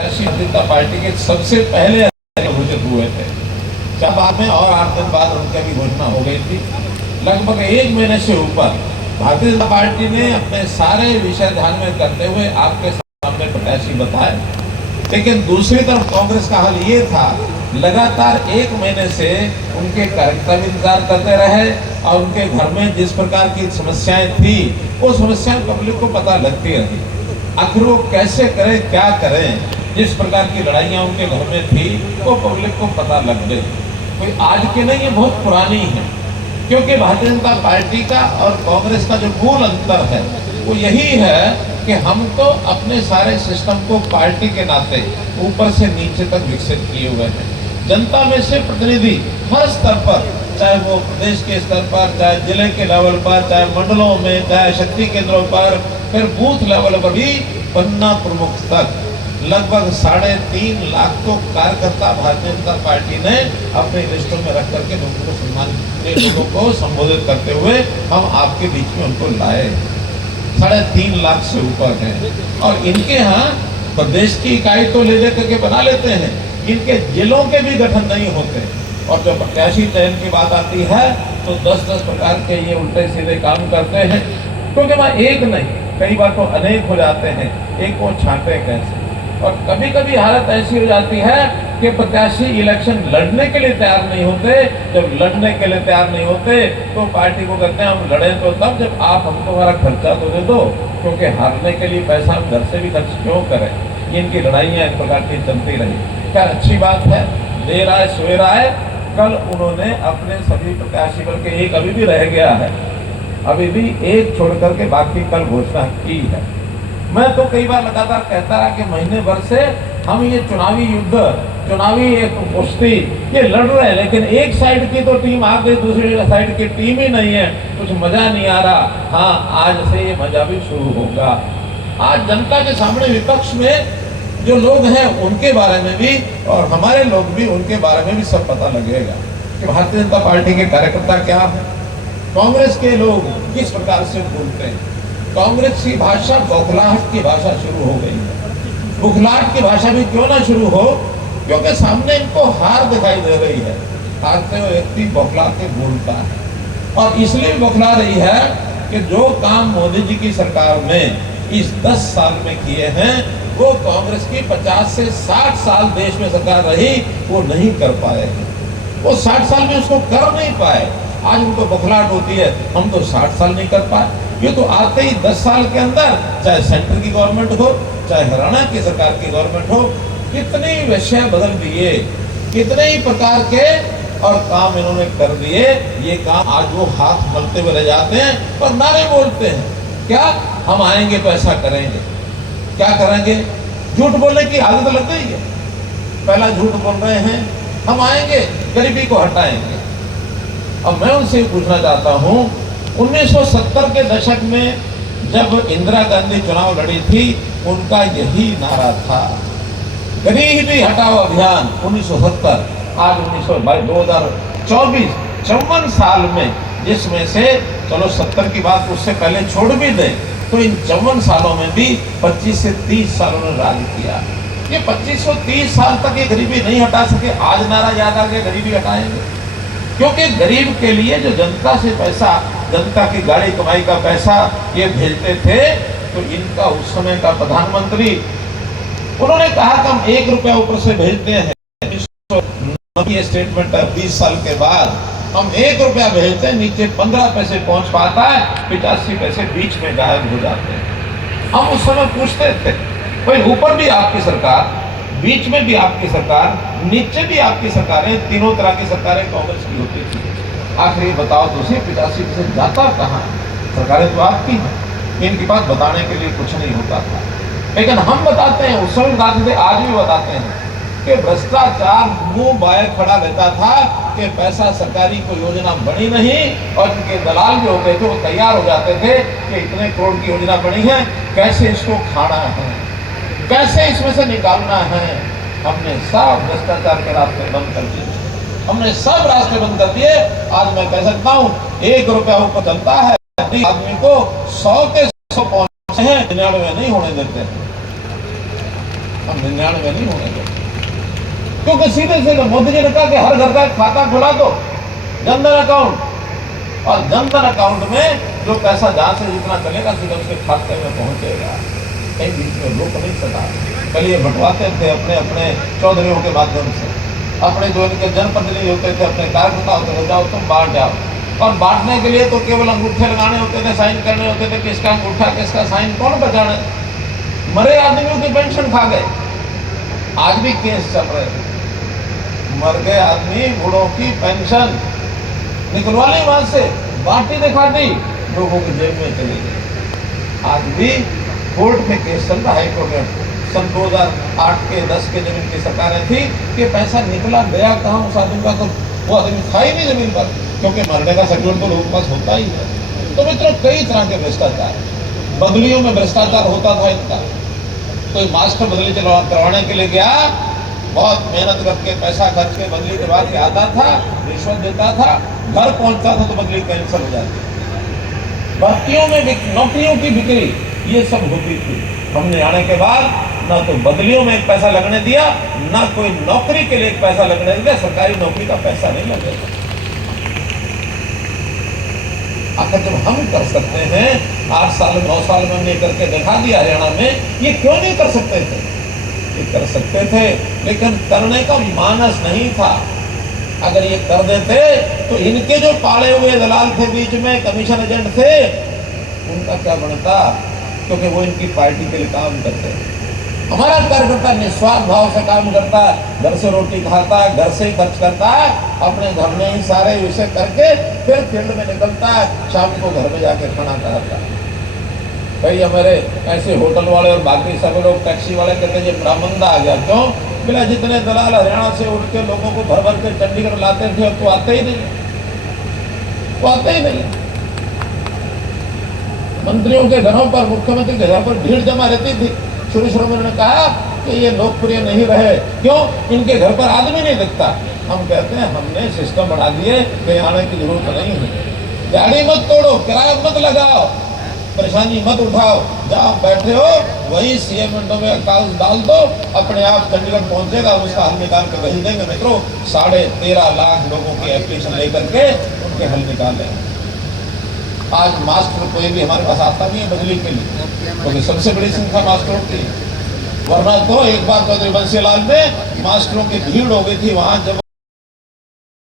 राष्ट्रीय जनता पार्टी के सबसे पहले घोषित हुए थे। जब बाद में और 8 दिन बाद उनकी भी घोषणा हो गई थी। लगभग 1 महीने से ऊपर भारतीय जनता पार्टी ने अपने सारे विषय ध्यान में करते हुए आपके सामने प्रत्याशी बताए, लेकिन दूसरी तरफ कांग्रेस का हाल ये था, लगातार 1 महीने से उनके कार्यकर्ता भी इंतजार करते रहे और उनके घर में जिस प्रकार की समस्याएं थी वो समस्याएं पब्लिक को पता लगती रही। आखिर वो कैसे करें, क्या करें, जिस प्रकार की लड़ाइयाँ उनके घर में थी वो पब्लिक को पता लग गई। कोई आज की नहीं, ये बहुत पुरानी है, क्योंकि भारतीय जनता पार्टी का और कांग्रेस का जो मूल अंतर है वो यही है कि हम तो अपने सारे सिस्टम को पार्टी के नाते ऊपर से नीचे तक विकसित किए हुए हैं। जनता में से प्रतिनिधि हर स्तर पर, चाहे वो प्रदेश के स्तर पर, चाहे जिले के लेवल पर, चाहे मंडलों में, चाहे शक्ति केंद्रों पर, फिर बूथ लेवल पर भी पन्ना प्रमुख तक लगभग 3.5 लाख तो कार्यकर्ता भारतीय जनता पार्टी ने अपने लिस्टों में रख करके लोगों को सम्मान, लोगों को संबोधित करते हुए हम आपके बीच में उनको लाए। 3.5 लाख से ऊपर है और इनके यहाँ प्रदेश की इकाई तो ले करके बना लेते हैं, इनके जिलों के भी गठन नहीं होते। और जब प्रत्याशी चयन की बात आती है तो 10-10 प्रकार के ये उल्टे सीधे काम करते हैं, क्योंकि वहाँ एक नहीं, कई बार तो अनेक हो जाते हैं, एक को छांटे कैसे। और कभी कभी हालत ऐसी हो जाती है कि प्रत्याशी इलेक्शन लड़ने के लिए तैयार नहीं होते। जब लड़ने के लिए तैयार नहीं होते तो पार्टी को कहते हैं हम लड़ें तो तब जब आप हमको हमारा खर्चा तो दे दो, क्योंकि हारने के लिए पैसा हम घर से भी खर्च क्यों करें। इनकी लड़ाइयाँ एक प्रकार की चलती रही। क्या अच्छी बात है, देर आए सवेर आए। कल उन्होंने अपने सभी प्रत्याशी, बल्कि एक अभी भी रह गया है, अभी भी एक छोड़ करके बाकी कल घोषणा की है। मैं तो कई बार लगातार कहता रहा कि महीने भर से हम ये चुनावी युद्ध, चुनावी एक कुश्ती ये लड़ रहे हैं, लेकिन एक साइड की तो टीम आ गई, दूसरी साइड की टीम ही नहीं है, कुछ मजा नहीं आ रहा। हाँ, आज से ये मजा भी शुरू होगा। आज जनता के सामने विपक्ष में जो लोग हैं उनके बारे में भी और हमारे लोग भी उनके बारे में भी सब पता लगेगा कि भारतीय जनता पार्टी के कार्यकर्ता क्या है, कांग्रेस के लोग किस प्रकार से बोलते हैं। कांग्रेस की भाषा बौखलाहट की भाषा शुरू हो गई है। बुखलाहट की भाषा भी क्यों ना शुरू हो, क्योंकि सामने इनको हार दिखाई दे रही है। हारते हुए व्यक्ति बौखला के बोलता है और इसलिए बौखला रही है कि जो काम मोदी जी की सरकार ने इस 10 साल में किए हैं वो कांग्रेस की 50 से 60 साल देश में सरकार रही वो नहीं कर पाए। वो 60 साल में उसको कर नहीं पाए। आज उनको बौखलाहट होती है हम तो 60 साल नहीं कर पाए। ये तो आते ही 10 साल के अंदर, चाहे सेंटर की गवर्नमेंट हो चाहे हरियाणा की सरकार की गवर्नमेंट हो, कितने विषय बदल दिए, कितने ही प्रकार के और काम इन्होंने कर दिए। ये काम आज वो हाथ मलते हुए रह जाते हैं और नारे बोलते हैं, क्या हम आएंगे तो ऐसा करेंगे। क्या करेंगे? झूठ बोलने की आदत लग गई है। पहला झूठ बोल रहे हैं हम आएंगे, गरीबी को हटाएंगे। अब मैं उनसे पूछना चाहता हूँ, 1970 के दशक में जब इंदिरा गांधी चुनाव लड़ी थी उनका यही नारा था, गरीबी हटाओ अभियान 1970। आज 2024 54 साल में, जिसमें से चलो 70 की बात उससे पहले छोड़ भी दें तो इन 54 सालों में भी 25 से 30 सालों ने राज किया। ये 25 से 30 साल तक ये गरीबी नहीं हटा सके, आज नारा याद आ गया गरीबी हटाएंगे। क्योंकि गरीब के लिए जो जनता से पैसा, जनता की गाड़ी कमाई का पैसा ये भेजते थे, तो इनका उस समय का प्रधानमंत्री उन्होंने कहा कि हम 1 रुपया ऊपर से भेजते हैं। ये स्टेटमेंट है 20 साल के बाद हम 1 रुपया भेजते हैं, नीचे 15 पैसे पहुंच पाता है, 85 पैसे बीच में गायब हो जाते हैं। हम उस समय पूछते थे भाई ऊपर भी आपकी सरकार, बीच में भी आपकी सरकार, नीचे भी आपकी सरकारें, तीनों तरह की सरकारें कांग्रेस की होती थी। आखिर ये बताओ तो 85 पैसे जाता कहाँ? सरकारें तो आपकी हैं, इनकी बात बताने के लिए कुछ नहीं होता था। लेकिन हम बताते हैं, उस समय बताते थे, आज भी बताते हैं कि भ्रष्टाचार मुंह बाहर खड़ा रहता था कि पैसा सरकारी कोई योजना बनी नहीं, और इनके दलाल जो होते थे वो तैयार हो जाते थे कि इतने करोड़ की योजना बनी है, कैसे इसको खाना है, कैसे इसमें से निकालना है। हमने सब भ्रष्टाचार के रास्ते बंद कर दिए, हमने सब रास्ते बंद कर दिए। आज मैं कह सकता हूँ 1 रुपया ऊपर चलता है, आदमी को 100 के 100 पहुंचे हैं, 99 नहीं होने देते। हम 99 नहीं होने देंगे, क्योंकि सीधे सीधे मोदी जी ने कहा कि हर घर का एक खाता खुला दो, जनधन अकाउंट, और जनधन अकाउंट में जो पैसा जहां से जितना चलेगा सीधे उसके खाते में पहुंचेगा, कहीं बीच में रोक नहीं सका। कल ये बंटवाते थे अपने अपने चौधरियों के माध्यम से, अपने जो इनके जनप्रतिनिधि होते थे, अपने कार्यकर्ता होते थे, जाओ तुम बांट जाओ, और बांटने के लिए तो केवल अंगूठे लगाने होते थे, साइन करने होते थे, किसका अंगूठा किसका साइन कौन बचाने। मरे आदमियों की पेंशन खा गए, आज भी केस चल रहे थे, मर गए आदमी बूढ़ों की पेंशन निकलवा ली, वहां से बांटी दिखा दी, लोगों की जेब में चली गई। आज भी कोर्ट में केस चल रहा है, हाईकोर्ट में। सन 2008 के 10 के जब इनकी सरकारें थी कि पैसा निकला गया कहाँ उस आदमी का, तो वो आदमी था ही नहीं जमीन पर, क्योंकि मरने का सर्टिफिकेट तो लोगों के पास होता ही है। तो मित्रों, कई तरह के भ्रष्टाचार, बदलियों में भ्रष्टाचार होता था इनका। कोई मास्टर बदली करवाने के लिए गया, बहुत मेहनत करके पैसा खर्च के बदली करवा के आता था, रिश्वत देता था, घर पहुंचता था तो बदली कैंसिल हो जाती। भर्तियों में नौकरियों की बिक्री, ये सब होती थी। हमने आने के बाद ना तो बदलियों में एक पैसा लगने दिया, ना कोई नौकरी के लिए एक पैसा लगने दिया। सरकारी नौकरी का पैसा नहीं लगेगा। आखिर जब हम कर सकते हैं, 8 साल 9 साल में हमने करके दिखा दिया हरियाणा में, ये क्यों नहीं कर सकते थे? ये कर सकते थे, लेकिन करने का मानस नहीं था। अगर ये कर देते तो इनके जो पाले हुए दलाल थे बीच में, कमीशन एजेंट थे, उनका क्या बनता, क्योंकि वो इनकी पार्टी के लिए काम करते हैं। हमारा कार्यकर्ता निस्वार्थ भाव से काम करता है, घर से रोटी खाता है, घर से ही खर्च करता है, अपने घर में ही सारे विषय करके फिर फील्ड में निकलता है, शाम को घर में जाके खाना खाता है। भाई हमारे ऐसे होटल वाले और बाकी सभी लोग टैक्सी वाले कहते हैं बड़ा मंदा आ गया, क्यों? बोला जितने दलाल हरियाणा से उठ के लोगों को भर भर के चंडीगढ़ लाते थे, अब तो आते ही नहीं, वो आते ही नहीं। मंत्रियों के घरों पर, मुख्यमंत्री के घर पर भीड़ जमा रहती थी। शुरू में उन्होंने कहा कि ये लोकप्रिय नहीं रहे, क्यों? इनके घर पर आदमी नहीं दिखता। हम कहते हैं हमने सिस्टम बना दिए कि आने की जरूरत नहीं है। गाड़ी मत तोड़ो, किराया मत लगाओ, परेशानी मत उठाओ, जहाँ बैठे हो वही सीएम विंडो में कागज डाल दो, अपने आप चंडीगढ़ पहुंचेगा, उसका हल निकाल कर भेज देंगे। मित्रों, 13.5 लाख लोगों की एप्लीकेशन लेकर के उनके हल निकाले। आज मास्टर कोई भी हमारे पास आता नहीं है बदली के लिए, क्योंकि सबसे बड़ी संख्या मास्टरों की। वरना तो एक बार चौधरी बंसीलाल में मास्टरों की भीड़ हो गई थी वहां, जब